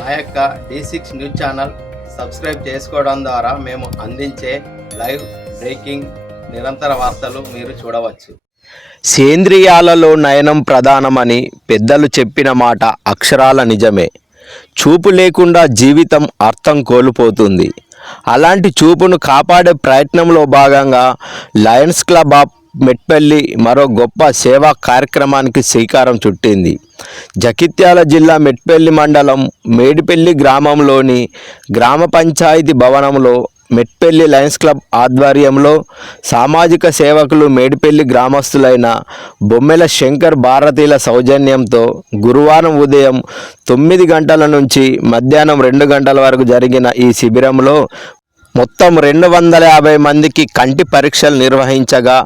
మా యొక్క D6 news channel subscribe చేసుకోవడం ద్వారా మేము అందించే లైవ్ బ్రేకింగ్ నిరంతర వార్తలు మీరు చూడవచ్చు. సేంద్రియాలలో నయనం ప్రధానమని పెద్దలు చెప్పిన మాట అక్షరాల నిజమే. చూపు లేకుండా జీవితం అర్థం కోల్పోతుంది. అలాంటి చూపును కాపాడే ప్రయత్నంలో భాగంగా లయన్స్ క్లబ్ ఆఫ్ మెట్పల్లి మరో గొప్ప సేవా కార్యక్రమానికి శ్రీకారం చుట్టింది. జగిత్యాల జిల్లా మెట్పల్లి మండలం మేడిపల్లి గ్రామంలోని గ్రామ పంచాయతీ భవనంలో మెట్పల్లి లయన్స్ క్లబ్ ఆధ్వర్యంలో సామాజిక సేవకులు మేడిపల్లి గ్రామస్తులైన బొమ్మెల శంకర్ భారతీల సౌజన్యంతో గురువారం ఉదయం 9 గంటల నుంచి మధ్యాహ్నం 2 గంటల వరకు జరిగిన ఈ శిబిరంలో మొత్తం 250 మందికి కంటి పరీక్షలు నిర్వహించగా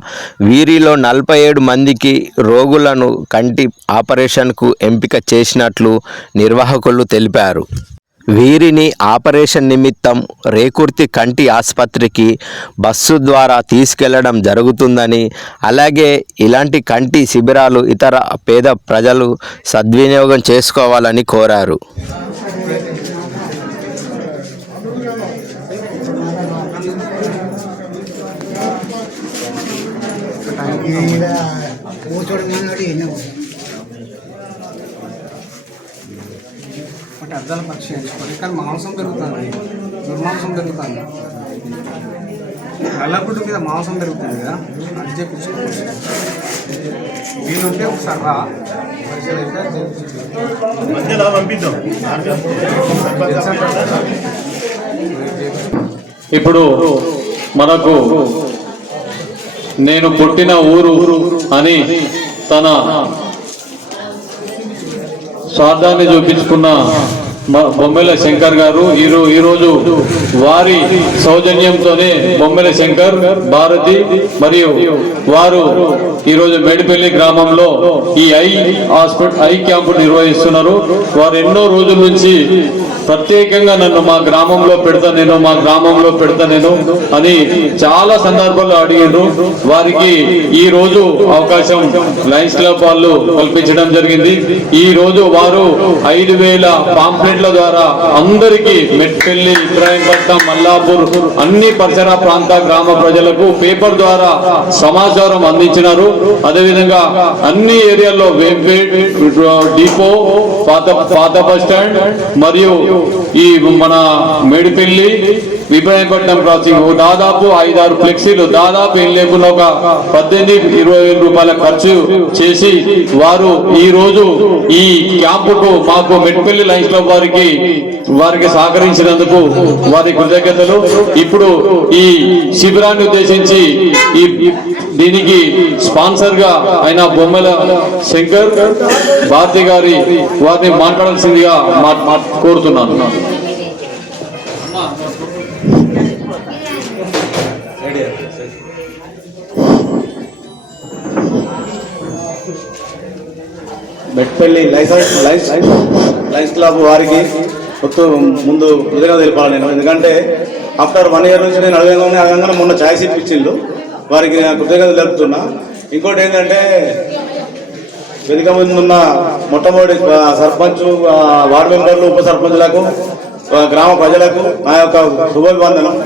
వీరిలో 47 మందికి రోగులను కంటి ఆపరేషన్కు ఎంపిక చేసినట్లు నిర్వాహకులు తెలిపారు. వీరిని ఆపరేషన్ నిమిత్తం రేకుర్తి కంటి ఆసుపత్రికి బస్సు ద్వారా తీసుకెళ్లడం జరుగుతుందని, అలాగే ఇలాంటి కంటి శిబిరాలు ఇతర పేద ప్రజలు సద్వినియోగం చేసుకోవాలని కోరారు. అద్దాల పరీక్ష చేయించుకోవాలి, కానీ మాంసం పెరుగుతుంది, దుర్మాంసం పెరుగుతుంది, నల్లగుడ్డు మీద మాంసం పెరుగుతుంది కదా, అది చేయించుకోవాలి. వీలుంటే ఒకసారి రా పరీక్షలు అయితే ఇప్పుడు మనకు నేను పుట్టిన ఊరు అని తన స్వార్థాన్ని చూపించుకున్న బొమ్మెల శంకర్ గారు ఈరోజు వారి సౌజన్యంతోనే బొమ్మెల శంకర్ భారతి మరియు వారు ఈరోజు మేడిపల్లి గ్రామంలో ఈ ఐ క్యాంపు నిర్వహిస్తున్నారు. వారు ఎన్నో రోజుల నుంచి ప్రత్యేకంగా నన్ను మా గ్రామంలో పెడతా నేను అని చాలా సందర్భాల్లో అడిగారు. వారికి ఈ రోజు అవకాశం లయన్స్ క్లబ్ వాళ్ళు కల్పించడం జరిగింది. ఈ రోజు వారు 5,000 పాంప్లెట్ల ద్వారా అందరికీ మెట్పల్లి, ఇబ్రాహీంపట్నం, మల్లాపూర్ అన్ని పరిసర ప్రాంత గ్రామ ప్రజలకు పేపర్ ద్వారా సమాచారం అందించినారు. అదేవిధంగా అన్ని ఏరియాల్లో వేంపేట్ డిపో, పాత బస్ స్టాండ్ మరియు ఈ మన మేడిపల్లి, ఇబ్రాహీంపట్నం క్రాసింగ్ దాదాపు 5-6 ఫ్లెక్సీలు దాదాపు ఏం లేకుండా ఒక 18-20 రూపాయల ఖర్చు చేసి వారు ఈ రోజు ఈ క్యాంపుకు మాకు మెట్పల్లి లయన్స్ క్లబ్ వారికి సహకరించినందుకు వారి కృతజ్ఞతలు. ఇప్పుడు ఈ శిబిరాన్ని ఉద్దేశించి దీనికి స్పాన్సర్ గా అయిన బొమ్మల శంకర్ భారతి గారి వారిని మాట్లాడాల్సిందిగా కోరుతున్నాను. మెట్పల్లి లయన్స్ క్లబ్ వారికి ముందు విధంగా తెలిపాలి నేను, ఎందుకంటే ఆఫ్టర్ 1 year నుంచి నేను అడగంగానే మొన్న ఛాయిస్ ఇప్పించిండు, వారికి నేను కృతజ్ఞతలు తెలుపుతున్నా. ఇంకోటి ఏంటంటే వేదిక ముందు ఉన్న మొట్టమొదటి సర్పంచ్, వార్డు మెంబర్లు, ఉప సర్పంచ్లకు, గ్రామ ప్రజలకు నా యొక్క శుభాభివందనం.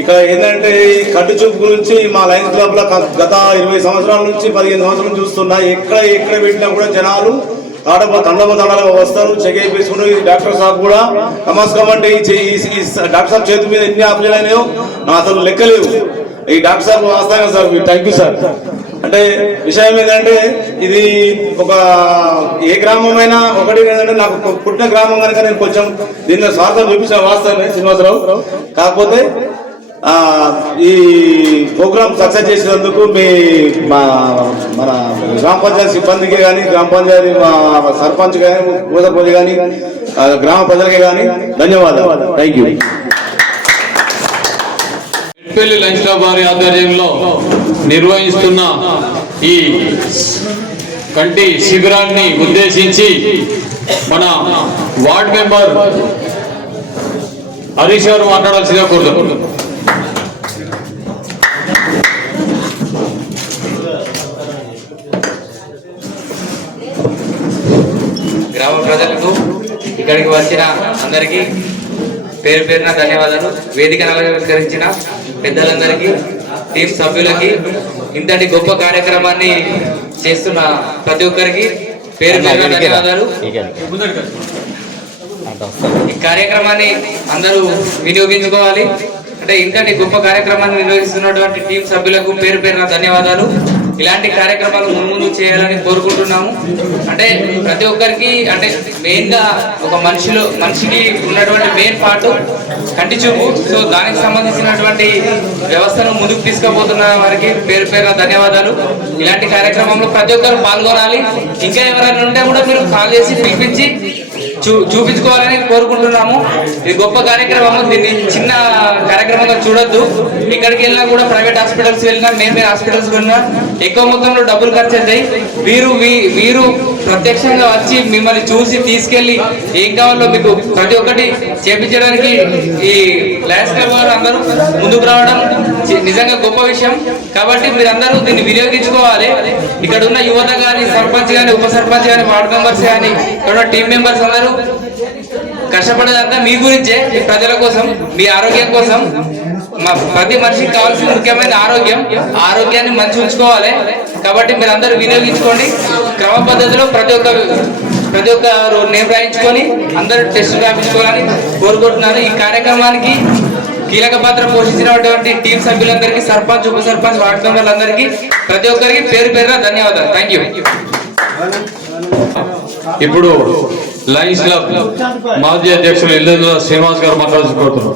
ఇక్కడ ఏంటంటే ఈ కంటి చూపు గురించి మా లయన్స్ క్లబ్ లో గత 20 సంవత్సరాల నుంచి 15 సంవత్సరాల నుంచి చూస్తున్నా. ఎక్కడ పెట్టినా కూడా జనాలు తండోపతండాలుగా వస్తారు, చెక్ వేసుకున్నారు. ఈ డాక్టర్ సాబ్ కూడా నమస్కారం అంటే ఈ డాక్టర్ సాబ్ చేతి మీద ఎన్ని ఆపరేషన్ అయినాయో నా అసలు లెక్కలేవు. ఈ డాక్టర్ సాబ్ వస్తాను సార్, థ్యాంక్ యూ సార్. అంటే విషయం ఏంటంటే ఇది ఒక ఏ గ్రామమైనా ఒకటి ఏంటంటే నాకు పుట్టిన గ్రామం కనుక నేను కొంచెం దీనిలో స్వార్థం చూపించిన వాస్తవమే శ్రీనివాసరావు. కాకపోతే ఈ ప్రోగ్రామ్ సక్సెస్ చేసినందుకు మన గ్రామ పంచాయతీ సిబ్బందికి కానీ, గ్రామ పంచాయతీ సర్పంచ్ కానీ, ఉప సర్పంచ్ కానీ, గ్రామ ప్రజలకి కానీ ధన్యవాదాలు. Thank you. Metpalli Lions Club వారి ఆధ్వర్యంలో నిర్వహిస్తున్న ఈ కంటి శిబిరాన్ని ఉద్దేశించి మన వార్డ్ మెంబర్ హరీష్ గారు మాట్లాడాల్సిందిగా కోరుతున్నాను. గ్రామ ప్రజలకు ఇక్కడికి వచ్చిన అందరికీ పేరు పేరున ధన్యవాదాలు. వేదికను అలంకరించిన పెద్దలందరికీ, టీం సభ్యులకి, ఇంతటి గొప్ప కార్యక్రమాన్ని చేస్తున్న ప్రతి ఒక్కరికి పేరు పేరున ధన్యవాదాలు. ఈ కార్యక్రమాన్ని అందరూ వినియోగించుకోవాలి. అంటే ఇంతటి గొప్ప కార్యక్రమాన్ని నిర్వహిస్తున్నటువంటి టీం సభ్యులకు పేరు పేరున ధన్యవాదాలు. ఇలాంటి కార్యక్రమాలు ముందు చేయాలని కోరుకుంటున్నాము. అంటే ప్రతి ఒక్కరికి అంటే మెయిన్ గా ఒక మనిషికి ఉన్నటువంటి మెయిన్ పార్ట్ కంటి చూపు. సో దానికి సంబంధించినటువంటి వ్యవస్థను ముందుకు తీసుకుపోతున్న వారికి పేరు పేరున ధన్యవాదాలు. ఇలాంటి కార్యక్రమంలో ప్రతి ఒక్కరు పాల్గొనాలి. ఇంకా ఎవరైనా ఉంటే కూడా మీరు కాల్ చేసి పిలిపించి చూపించుకోవాలని కోరుకుంటున్నాము. ఇది గొప్ప కార్యక్రమం. దీన్ని చిన్న కార్యక్రమంగా చూడొద్దు. ఎక్కడికి వెళ్ళినా కూడా ప్రైవేట్ హాస్పిటల్స్ వెళ్ళినా, మెయిన్ హాస్పిటల్స్ వెళ్ళినా ఎక్కువ మొత్తంలో డబ్బులు ఖర్చు అవుతాయి. వీరు ప్రత్యక్షంగా వచ్చి మిమ్మల్ని చూసి తీసుకెళ్లి ఏం కావాలో మీకు ప్రతి ఒక్కటి చేపించడానికి ఈ లయన్స్ క్లబ్ వారు అందరూ ముందుకు రావడం నిజంగా గొప్ప విషయం. కాబట్టి మీరందరూ దీన్ని వినియోగించుకోవాలి. ఇక్కడ ఉన్న యువత కానీ, సర్పంచ్ కానీ, ఉప సర్పంచ్ కానీ, వార్డు మెంబర్స్ కానీ, ఇక్కడ ఉన్న టీం మెంబర్స్ అందరూ కష్టపడేదంతా మీ గురించే, మీ ప్రజల కోసం, మీ ఆరోగ్యం కోసం. ప్రతి మనిషికి కావాల్సిన ముఖ్యమైన ఆరోగ్యాన్ని మంచి ఉంచుకోవాలి. కాబట్టి మీరు అందరూ వినియోగించుకోండి. క్రమ పద్ధతిలో ప్రతి ఒక్క నేమ్ రాయించుకొని అందరూ టెస్ట్ రాయించుకోవాలని కోరుకుంటున్నాను. ఈ కార్యక్రమానికి కీలక పాత్ర పోషించినటువంటి టీం సభ్యులందరికీ, సర్పంచ్, ఉప సర్పంచ్, వార్డు మెంబర్లందరికీ ప్రతి ఒక్కరికి పేరు పేరున ధన్యవాదాలు. Thank you. ఇప్పుడు లయన్స్ క్లబ్ మాజీ అధ్యక్షులు ఇల్లు శ్రీనివాస్ గారు మాట్లాడుకోతున్నారు.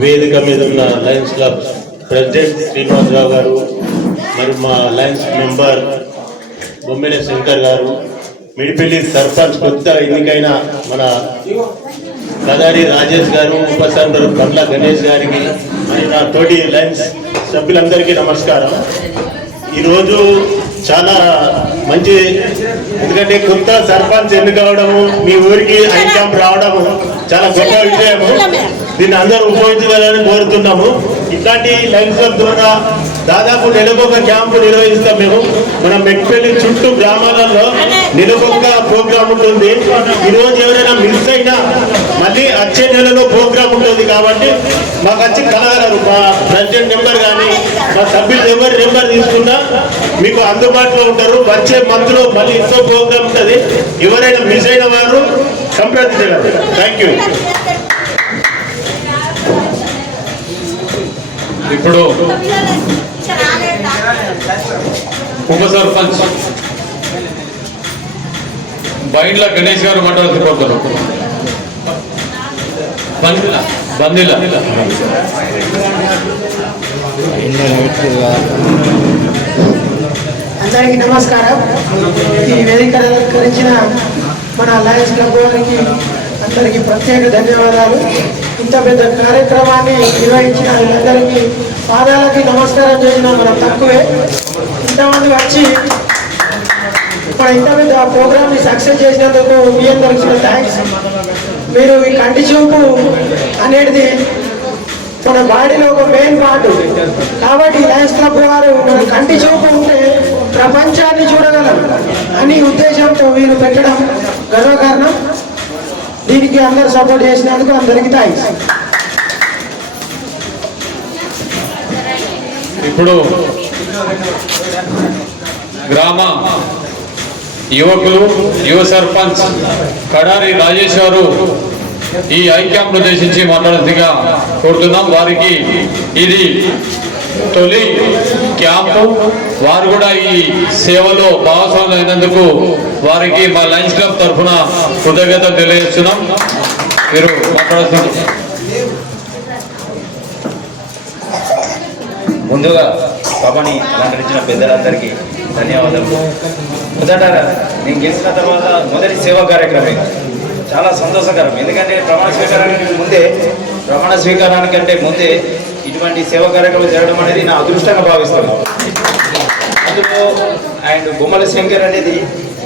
వేదిక మీద ఉన్న లయన్స్ క్లబ్ ప్రెసిడెంట్ శ్రీనివాసరావు గారు, మరి మా లయన్స్ మెంబర్ బొమ్మెల శంకర్ గారు, మిడిపల్లి సర్పంచ్ కొత్త ఎన్నికైన మన కదారి రాజేష్ గారు, ఉప సర్పంచ్ బండ్ల గణేష్ గారికి, మరి నా తోటి లయన్స్ సభ్యులందరికీ నమస్కారం. ఈరోజు చాలా మంచి, ఎందుకంటే కొత్త సర్పంచ్ ఎన్నికవడము, మీ ఊరికి ఐ క్యాంప్ రావడము చాలా గొప్ప విషయము. దీన్ని అందరూ ఉపయోగించాలని కోరుతున్నాము. ఇట్లాంటి లయన్స్ క్లబ్ ద్వారా దాదాపు నెలకొక క్యాంపు నిర్వహిస్తాం మేము. మన మెట్పల్లి చుట్టూ గ్రామాలలో నెలకొక ప్రోగ్రామ్ ఉంటుంది. ఈరోజు ఎవరైనా మిస్ అయినా మళ్ళీ వచ్చే నెలలో ప్రోగ్రామ్ ఉంటుంది. కాబట్టి మాకు వచ్చి కలగలరు. మా ప్రెసిడెంట్ నెంబర్ కానీ, మా సభ్యులు ఎవరి నెంబర్ తీసుకున్నా మీకు అందుబాటులో ఉంటారు. వచ్చే మంత్ లో మళ్ళీ ఇంకో ప్రోగ్రామ్ ఉంటుంది. ఎవరైనా మిస్ అయిన వారు సంప్రదించగలరు. Thank you. ఇప్పుడు ఉప సర్పంచ్ బైండ్ల గణేష్ గారు మాట్లాడుతున్నారు. బందిల అందరికీ నమస్కారం. ఈ వేదిక అలంకరించిన మన లయన్స్ క్లబ్ వారికి అందరికీ ప్రత్యేక ధన్యవాదాలు. ఇంత పెద్ద కార్యక్రమాన్ని నిర్వహించిన వీళ్ళందరికీ పాదాలకి నమస్కారం చేసిన మనం తక్కువే. ఇంతమంది వచ్చి మన ఇంత పెద్ద ప్రోగ్రామ్ని సక్సెస్ చేసినందుకు మీ అందరికీ థ్యాంక్స్. మీరు ఈ కంటి చూపు అనేది మన బాడీలో ఒక మెయిన్ పార్ట్. కాబట్టి లయన్స్ క్లబ్ వారు మన కంటి చూపు ఉంటే ప్రపంచాన్ని చూడగలం అని ఉద్దేశంతో వీరు పెట్టడం గర్వకారణం. దీనికి అందరు సపోర్ట్ చేసినందుకు అందరికీ థ్యాంక్స్. ఇప్పుడు గ్రామ యువకులు, యువ సర్పంచ్ కడారి రాజేష్ గారు ఈ ఐ క్యాంప్ ఉద్దేశించి మాట్లాడుతుగా కోరుతున్నాం. వారికి ఇది తొలి క్యాంపు. వారు కూడా ఈ సేవలో భాగస్వాములు అయినందుకు వారికి మా లయన్స్ క్లబ్ తరఫున కృతజ్ఞతలు తెలియజేస్తున్నాం. మీరు మాట్లాడుతున్నారు. ముందుగా సభని అలంకరించిన పెద్దలందరికీ ధన్యవాదాలు. మొదట నేను గెలిచిన తర్వాత మొదటి సేవా కార్యక్రమం చాలా సంతోషకరం. ఎందుకంటే ప్రమాణ స్వీకారానికంటే ముందే ఇటువంటి సేవా కార్యక్రమం జరగడం అనేది నా అదృష్టంగా భావిస్తున్నాను. అందులో అండ్ బొమ్మల శంకర్ అనేది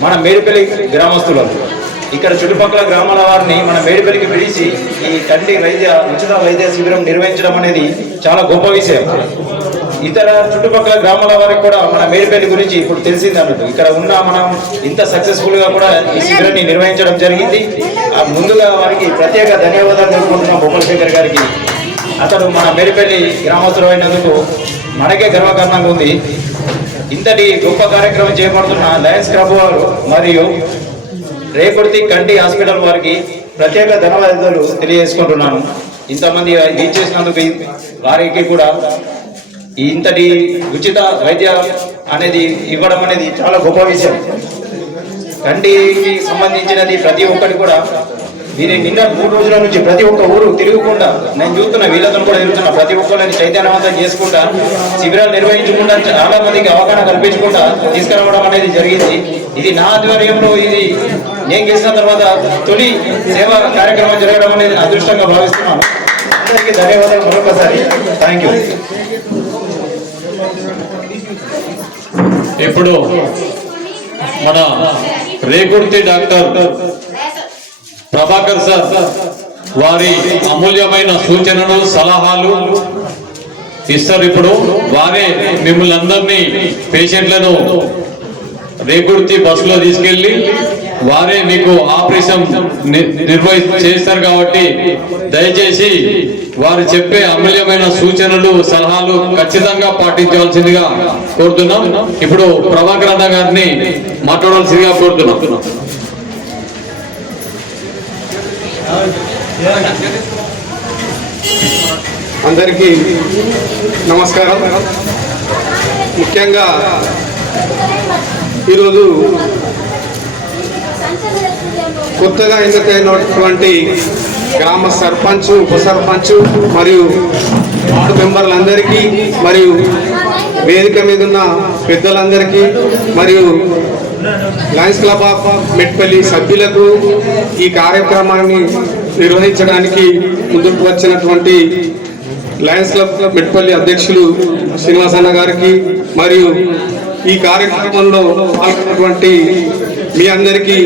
మన మేడిపల్లి గ్రామస్తులు. ఇక్కడ చుట్టుపక్కల గ్రామాల వారిని మన మేడిపల్లికి పిలిచి ఈ కంటి ఉచిత వైద్య శిబిరం నిర్వహించడం అనేది చాలా గొప్ప విషయం. ఇతర చుట్టుపక్కల గ్రామాల వారికి కూడా మన మేడిపల్లి గురించి ఇప్పుడు తెలిసింది అన్నట్టు. ఇక్కడ ఉన్న మనం ఇంత సక్సెస్ఫుల్ గా కూడా ఈ శిబిరాన్ని నిర్వహించడం జరిగింది. ముందుగా వారికి ప్రత్యేక ధన్యవాదాలు తెలుపుకుంటున్నాం బొమ్మల శంకర్ గారికి. అతడు మన మేడిపల్లి గ్రామస్తులు అయినందుకు మనకే గర్వకారణంగా ఉంది. ఇంతటి గొప్ప కార్యక్రమం చేపడుతున్న లయన్స్ క్లబ్ వారు మరియు రేకుర్తి కంటి హాస్పిటల్ వారికి ప్రత్యేక ధన్యవాదాలు తెలియజేసుకుంటున్నాను. ఇంతమంది రీచ్ చేసినందుకు వారికి కూడా ఇంతటి ఉచిత వైద్య అనేది ఇవ్వడం అనేది చాలా గొప్ప విషయం. కంటికి సంబంధించినది ప్రతి ఒక్కటి కూడా వీరి నిన్న 3 రోజుల నుంచి ప్రతి ఒక్క ఊరు తిరుగుకుండా నేను చూస్తున్న వీళ్ళతో కూడా తిరుగుతున్న ప్రతి ఒక్కరిని చైతన్యవంతం చేసుకుంటా శిబిరాలు నిర్వహించకుండా చాలా మందికి అవగాహన కల్పించకుండా తీసుకురావడం అనేది జరిగింది. ఇది నా ఆధ్వర్యంలో ఇది నేను గెలిచిన తర్వాత తొలి సేవా కార్యక్రమం జరగడం అనేది అదృష్టంగా భావిస్తున్నాను. అందరికీ ధన్యవాదాలు మరొకసారి. Thank you. ఇప్పుడు మన రేకుర్తి డాక్టర్ ప్రభాకర్ సార్ వారి అమూల్యమైన సూచనలు సలహాలు ఇస్తారు. ఇప్పుడు వారే మిమ్మల్ని అందరినీ పేషెంట్లను రేకుర్తి బస్సులో తీసుకెళ్లి వారే మీకు ఆపరేషన్ చేస్తారు. కాబట్టి దయచేసి వారు చెప్పే అమూల్యమైన సూచనలు సలహాలు ఖచ్చితంగా పాటించవలసిందిగా కోరుతున్నాం. ఇప్పుడు ప్రభాకర్ అన్న గారిని మాట్లాడాల్సిందిగా కోరుతున్నాం. అందరికీ నమస్కారం. ముఖ్యంగా ఈరోజు కొత్తగా ఎన్నికైనటువంటి గ్రామ సర్పంచ్, ఉప సర్పంచ్ మరియు వార్డు మెంబర్లందరికీ మరియు వేదిక మీద ఉన్న పెద్దలందరికీ మరియు లయన్స్ క్లబ్ ఆఫ్ మెట్పల్లి సభ్యులకు ఈ కార్యక్రమాన్ని నిర్వహించడానికి ముందుకు వచ్చినటువంటి లయన్స్ క్లబ్ మెట్పల్లి అధ్యక్షులు శ్రీనివాసన్న గారికి మరియు ఈ కార్యక్రమంలో పాల్గొన్నటువంటి మీ అందరికీ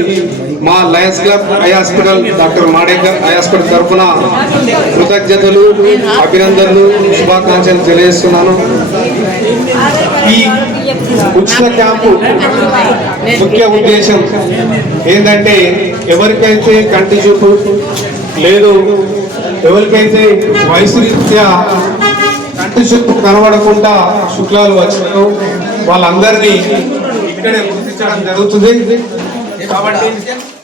మా Lions Club eye hospital doctor Madekar eye hospital తరఫున కృతజ్ఞతలు, అభినందనలు, శుభాకాంక్షలు తెలియజేస్తున్నాను. ఈ ఉచిత క్యాంపు ముఖ్య ఉద్దేశం ఏంటంటే ఎవరికైతే కంటి చూపు లేదు, ఎవరికైతే వయసు రీత్యా కంటి చూపు కనబడకుండా శుక్లాలు వచ్చినాయో వాళ్ళందరినీ ఇక్కడే గుర్తించడం జరుగుతుంది. కాబట్టి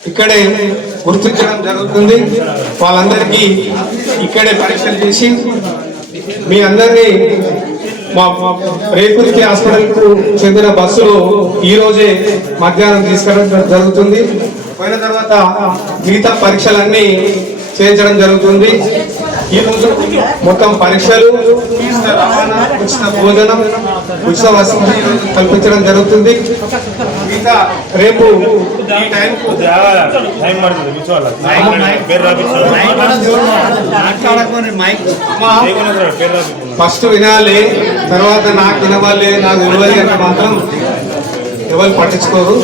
ఇక్కడే గుర్తించడం జరుగుతుంది. వాళ్ళందరికీ ఇక్కడే పరీక్షలు చేసి మీ అందరినీ మా రేకుర్తి హాస్పిటల్కు చెందిన బస్సులో ఈ రోజే మధ్యాహ్నం తీసుకెళ్ళడం జరుగుతుంది. పోయిన తర్వాత మిగతా పరీక్షలన్నీ చేయించడం జరుగుతుంది. ఈ రోజు మొత్తం పరీక్షలు, ఉచిత రవాణా, ఉచిత భోజనం, ఉచిత వసతి కల్పించడం జరుగుతుంది. మిగతా రేపు ఈ టైంకు ఫస్ట్ వినాలి, తర్వాత నాకు వినవాలి, నాకు వినవాలి అంటే మాత్రం ఎవరు పట్టించుకోరు.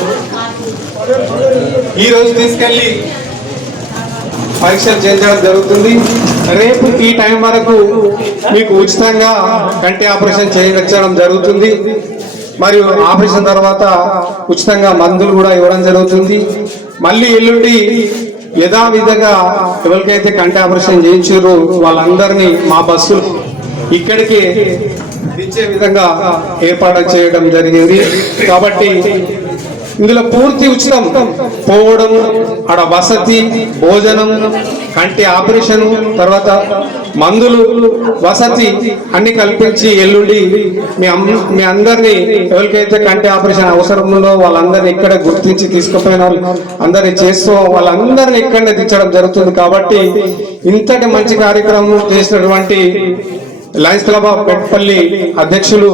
ఈ రోజు తీసుకెళ్ళి పరీక్షలు చేయించడం జరుగుతుంది. రేపు ఈ టైం వరకు మీకు ఉచితంగా కంటి ఆపరేషన్ చేయించడం జరుగుతుంది. మరియు ఆపరేషన్ తర్వాత ఉచితంగా మందులు కూడా ఇవ్వడం జరుగుతుంది. మళ్ళీ ఎల్లుండి యథావిధిగా ఎవరికైతే కంటి ఆపరేషన్ చేయించారో వాళ్ళందరినీ మా బస్సులు ఇక్కడికి ఇచ్చే విధంగా ఏర్పాటు చేయడం జరిగింది. కాబట్టి ఇందులో పూర్తి ఉచితం, పోవడం, ఆడ వసతి, భోజనం, కంటి ఆపరేషన్, తర్వాత మందులు, వసతి అన్ని కల్పించి ఎల్లుండి మీ అందరినీ ఎవరికైతే కంటి ఆపరేషన్ అవసరం ఉందో వాళ్ళందరినీ ఇక్కడ గుర్తించి తీసుకుపోయిన వాళ్ళు అందరినీ చేస్తూ వాళ్ళందరినీ ఇక్కడనే తెచ్చడం జరుగుతుంది. కాబట్టి ఇంతటి మంచి కార్యక్రమం చేసినటువంటి లయన్స్ క్లబ్ ఆఫ్ మెట్పల్లి అధ్యక్షులు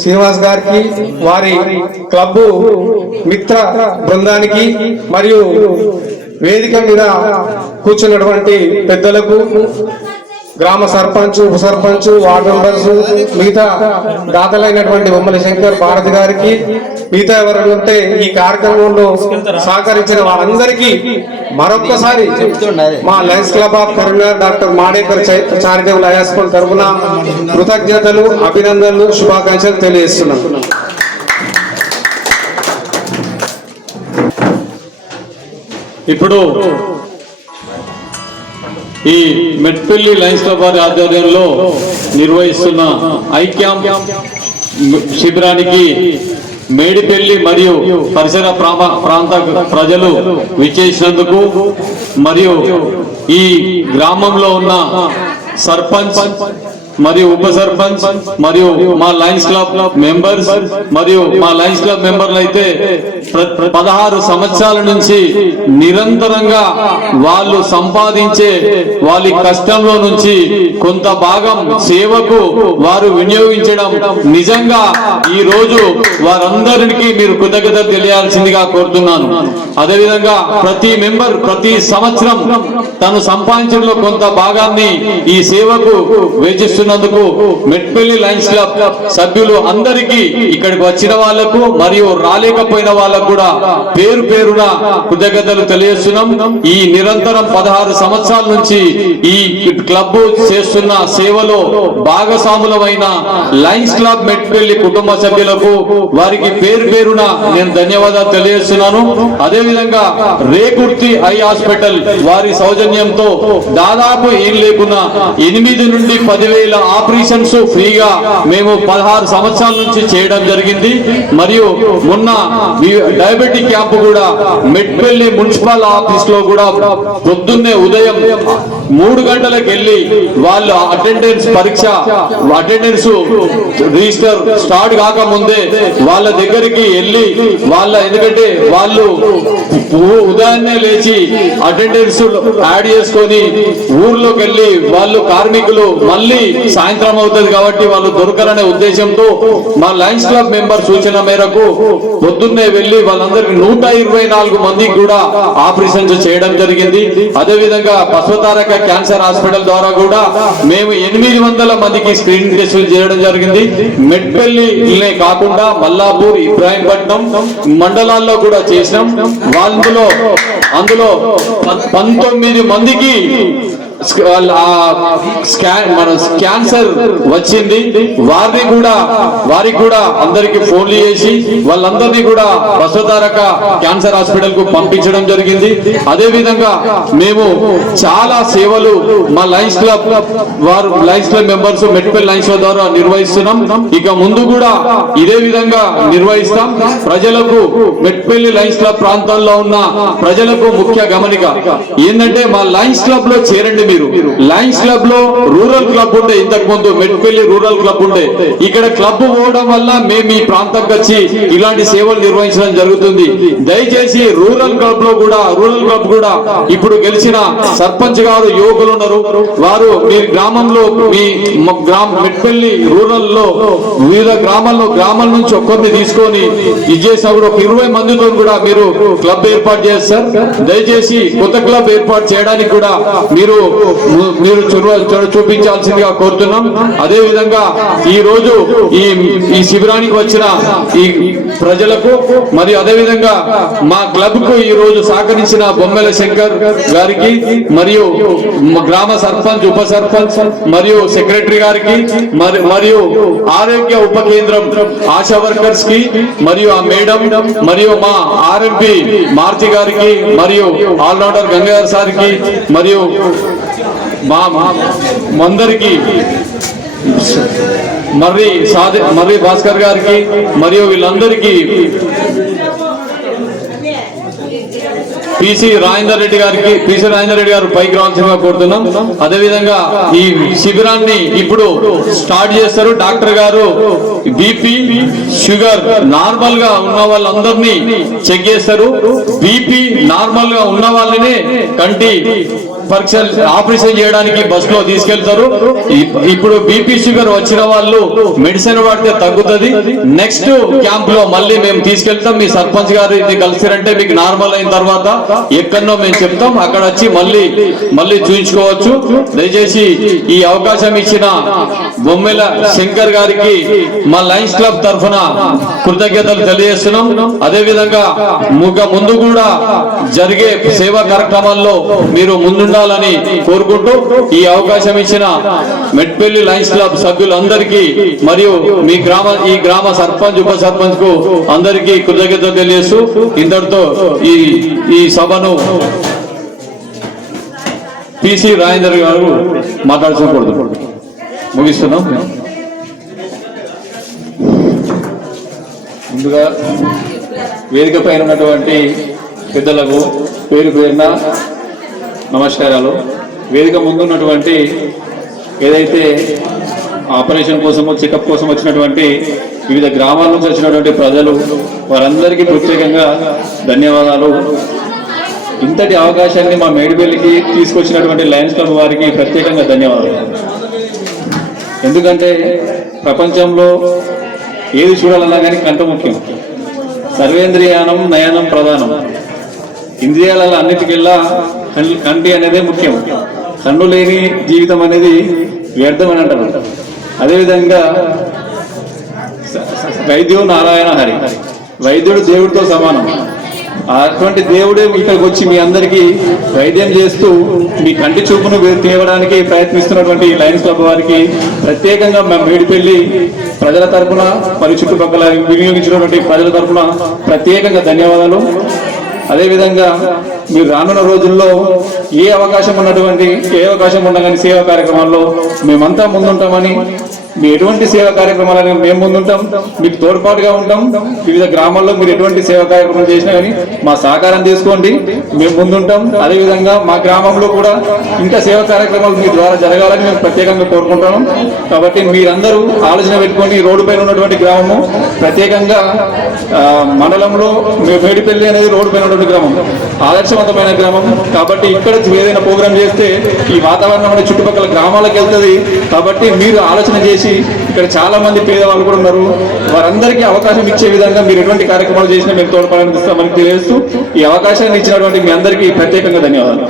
శ్రీనివాస్ గారికి, వారి క్లబ్ మిత్ర బృందానికి మరియు వేదిక మీద కూర్చున్నటువంటి పెద్దలకు గ్రామ సర్పంచ్, ఉప సర్పంచ్, వార్డు మెంబర్స్, మిగతా దాతలైనటువంటి బొమ్మల శంకర్, భారతి గారికి, మిగతా ఎవరైనా ఉంటే ఈ కార్యక్రమంలో సహకరించిన వారందరికీ మరొక్కసారి మా Lions Club of Karimnagar doctor Madekar charitable hospital తరఫున కృతజ్ఞతలు, అభినందనలు, శుభాకాంక్షలు తెలియజేస్తున్నాం. ఇప్పుడు ఈ మెట్పల్లి లయన్స్ క్లబ్ వారి ఆధ్వర్యంలో నిర్వహిస్తున్న ఐక్యాం శిబిరానికి మేడిపల్లి మరియు పరిసర ప్రాంత ప్రజలు విచ్చేసినందుకు మరియు ఈ గ్రామంలో ఉన్న సర్పంచ్ మరియు ఉప సర్పంచ్ మరియు మా లయన్స్ క్లబ్ మెంబర్స్ మరియు మా లయన్స్ క్లబ్ మెంబర్లు అయితే 16 సంవత్సరాల నుంచి నిరంతరంగా వాళ్ళు సంపాదించే వాళ్ళ కష్టంలో నుంచి కొంత భాగం సేవకు వారు వినియోగించడం నిజంగా ఈ రోజు వారందరికీ మీరు కృతజ్ఞతలు తెలియాల్సిందిగా కోరుతున్నాను. అదేవిధంగా ప్రతి మెంబర్ ప్రతి సంవత్సరం తను సంపాదించడంలో కొంత భాగాన్ని ఈ సేవకు వేచిస్తున్నందుకు మెట్పల్లి లయన్స్ క్లబ్ సభ్యులు అందరికీ ఇక్కడికి వచ్చిన వాళ్లకు మరియు రాలేకపోయిన వాళ్ళకు కూడా పేరు పేరున కృతజ్ఞతలు తెలియజేస్తున్నాం. ఈ నిరంతరం 16 సంవత్సరాల నుంచి ఈ క్లబ్ చేస్తున్న సేవలో భాగస్వాములమైన లయన్స్ క్లబ్ మెట్పల్లి కుటుంబ సభ్యులకు వారికి పేరు పేరున నేను ధన్యవాదాలు తెలియజేస్తున్నాను. అదేవిధంగా రేకుర్తి ఐ హాస్పిటల్ వారి సౌజన్యంతో దాదాపు ఏం లేకున్నా 8 నుండి 10,000 ఆపరేషన్స్ ఫ్రీగా మేము 16 సంవత్సరాల నుంచి చేయడం జరిగింది. మరియు మొన్న డయాబెటిక్ క్యాంప్ కూడా మెట్పల్లి మున్సిపల్ ఆఫీస్ లో కూడా పొద్దున్నే ఉదయం 3 గంటలకు వెళ్ళి వాళ్ళ అటెండెన్స్ పరీక్ష అటెండెన్స్ రిజిస్టర్ స్టార్ట్ కాకముందే వాళ్ళ దగ్గరికి వెళ్ళి ఎందుకంటే వాళ్ళు ఉదయాన్నే లేచి అటెండెన్స్ యాడ్ చేసుకొని ఊర్లోకి వెళ్ళి వాళ్ళు కార్మికులు మళ్ళీ సాయంత్రం అవుతుంది కాబట్టి వాళ్ళు దొరకరనే ఉద్దేశంతో మా లయన్స్ క్లబ్ మెంబర్ సూచన మేరకు పొద్దున్నే వెళ్లి వాళ్ళందరికి 124 మందికి కూడా ఆపరేషన్స్ చేయడం జరిగింది. అదేవిధంగా పశ్వతారక క్యాన్సర్ హాస్పిటల్ ద్వారా కూడా మేము 800 మందికి స్క్రీనింగ్ టెస్టులు చేయడం జరిగింది. మెట్పల్లినే కాకుండా మల్లాపూర్, ఇబ్రాహీంపట్నం మండలాల్లో కూడా చేసినాం. అందులో 19 మందికి క్యాన్సర్ వచ్చింది. వారికి కూడా అందరికి ఫోన్లు చేసి వాళ్ళందరినీ కూడా బసవతారక క్యాన్సర్ హాస్పిటల్ కు పంపించడం జరిగింది. అదే విధంగా మేము చాలా సేవలు మా Lions Club members Metpalli Lions Club ద్వారా నిర్వహిస్తున్నాం. ఇక ముందు కూడా ఇదే విధంగా నిర్వహిస్తాం. ప్రజలకు మెట్పల్లి లయన్స్ క్లబ్ ప్రాంతాల్లో ఉన్న ప్రజలకు ముఖ్య గమనిక ఏంటంటే మా లయన్స్ క్లబ్ లో చేరండి. మీరు లయన్స్ క్లబ్ లో రూరల్ క్లబ్ ఉండే, ఇంతకు ముందు మెట్పల్లి రూరల్ క్లబ్ ఉండే. ఇక్కడ క్లబ్ పోవడం వల్ల మేము ఈ ప్రాంతంకి వచ్చి ఇలాంటి సేవలు నిర్వహించడం జరుగుతుంది. దయచేసి రూరల్ క్లబ్ కూడా ఇప్పుడు గెలిచిన సర్పంచ్ గారు యువకులు ఉన్నారు. వారు మీ గ్రామంలో మెట్పల్లి రూరల్ లో వివిధ గ్రామాల నుంచి ఒక్కరిని తీసుకొని ఇచ్చేసినప్పుడు ఒక 20 మందితో కూడా మీరు క్లబ్ ఏర్పాటు చేస్తారు. దయచేసి కొత్త క్లబ్ ఏర్పాటు చేయడానికి కూడా మీరు చూపించాల్సిందిగా కోరుతున్నాం. అదే విధంగా ఈ రోజు ఈ శిబిరానికి వచ్చిన ఈ ప్రజలకు మరియు అదే విధంగా మా క్లబ్ కు ఈ రోజు సహకరించిన బొమ్మల శంకర్ గారికి మరియు గ్రామ సర్పంచ్, ఉప సర్పంచ్ మరియు సెక్రటరీ గారికి మరియు ఆరోగ్య ఉప కేంద్రం ఆశా వర్కర్స్ కి మరియు ఆ మేడం మరియు మా ఆర్ఎంపీ మార్చి గారికి మరియు ఆల్రౌండర్ గంగాధర్ సార్కి మరియు మా మందరికి మర్రి భాస్కర్ గారికి మరియు వీళ్ళందరికీ పిసి రాజేందర్ రెడ్డి గారు పైకి రావాల్సిందిగా కోరుతున్నాం. అదేవిధంగా ఈ శిబిరాన్ని ఇప్పుడు స్టార్ట్ చేస్తారు. డాక్టర్ గారు బీపీ, షుగర్ నార్మల్ గా ఉన్న వాళ్ళందరినీ చెక్ చేస్తారు. బీపీ నార్మల్ గా ఉన్న వాళ్ళనే కంటి పరీక్షలు ఆపరేషన్ చేయడానికి బస్ లో తీసుకెళ్తారు. ఇప్పుడు బీపీ షుగర్ వచ్చిన వాళ్ళు మెడిసిన్ వాడితే తగ్గుతుంది. నెక్స్ట్ క్యాంప్ లో మళ్ళీ మేము తీసుకెళ్తాం. మీ సర్పంచ్ గారిని కలిసిరంటే మీకు నార్మల్ అయిన తర్వాత ఎక్కడనో మేము చెప్తాం, అక్కడ వచ్చి మళ్ళీ చూయించుకోవచ్చు. దయచేసి ఈ అవకాశం ఇచ్చిన బొమ్మెల శంకర్ గారికి మా లయన్స్ క్లబ్ తరఫున కృతజ్ఞతలు తెలియజేస్తున్నాం. అదే విధంగా ముందు కూడా జరిగే సేవా కార్యక్రమాల్లో మీరు ముందుండాలని కోరుకుంటూ ఈ అవకాశం ఇచ్చిన మెట్పల్లి లయన్స్ క్లబ్ సభ్యులందరికీ మరియు ఈ గ్రామ సర్పంచ్ ఉప సర్పంచ్ కు అందరికీ కృతజ్ఞతలు తెలియజేస్తూ ఇంతటితో ఈ సభను పిసి రాజేందర్ గారు మాట్లాడుకోకూడదు ముగిస్తున్నాం. ముందుగా వేదిక పైన ఉన్నటువంటి పెద్దలకు పేరున నమస్కారాలు. వేదిక ముందున్నటువంటి ఏదైతే ఆపరేషన్ కోసమో చెకప్ కోసం వచ్చినటువంటి వివిధ గ్రామాల నుంచి వచ్చినటువంటి ప్రజలు వారందరికీ ప్రత్యేకంగా ధన్యవాదాలు. ఇంతటి అవకాశాన్ని మా మేడిపల్లికి తీసుకొచ్చినటువంటి లయన్స్ క్లబ్ వారికి ప్రత్యేకంగా ధన్యవాదాలు. ఎందుకంటే ప్రపంచంలో ఏది చూడాలన్నా కానీ కంట ముఖ్యం. సర్వేంద్రియానం నయనం ప్రధానం. ఇంద్రియాలలో అన్నిటికెల్లా కంటి అనేదే ముఖ్యం. కన్ను లేని జీవితం అనేది వ్యర్థం అని అంటారు. అదేవిధంగా వైద్యుడు నారాయణ హరి, వైద్యుడు దేవుడితో సమానం. అటువంటి దేవుడే ఇక్కడికి వచ్చి మీ అందరికీ వైద్యం చేస్తూ మీ కంటి చూపును తేవడానికి ప్రయత్నిస్తున్నటువంటి లయన్స్ క్లబ్ వారికి ప్రత్యేకంగా మా మేడిపల్లి ప్రజల తరఫున మరియు చుట్టుపక్కల వినియోగించినటువంటి ప్రజల తరఫున ప్రత్యేకంగా ధన్యవాదాలు. అదేవిధంగా మీరు రానున్న రోజుల్లో ఏ అవకాశం ఉండగానే సేవా కార్యక్రమాల్లో మేమంతా ముందుంటామని, మీ ఎటువంటి సేవా కార్యక్రమాలను మేము ముందుంటాం, మీకు తోడ్పాటుగా ఉంటాం. వివిధ గ్రామాల్లో మీరు ఎటువంటి సేవా కార్యక్రమం చేసినా కానీ మా సహకారం తీసుకోండి, మేము ముందుంటాం. అదేవిధంగా మా గ్రామంలో కూడా ఇంకా సేవా కార్యక్రమాలు మీ ద్వారా జరగాలని మేము ప్రత్యేకంగా కోరుకుంటాం. కాబట్టి మీరందరూ ఆలోచన పెట్టుకొని రోడ్డు పైన ఉన్నటువంటి గ్రామము ప్రత్యేకంగా మండలంలో మేడిపల్లి అనేది రోడ్డు పైన ఉన్నటువంటి గ్రామం, ఆదర్శవంతమైన గ్రామం. కాబట్టి ఇక్కడ ఏదైనా ప్రోగ్రాం చేస్తే ఈ వాతావరణం అనేది చుట్టుపక్కల గ్రామాలకు వెళ్తుంది. కాబట్టి మీరు ఆలోచన చేసి, ఇక్కడ చాలా మంది పేదవాళ్ళు కూడా ఉన్నారు, వారందరికీ అవకాశం ఇచ్చే విధంగా మీరు ఎటువంటి కార్యక్రమాలు చేసినా మేము తోడ్పడాలని తెలియజేస్తూ ఈ అవకాశాన్ని ఇచ్చినటువంటి మీ అందరికీ ప్రత్యేకంగా ధన్యవాదాలు.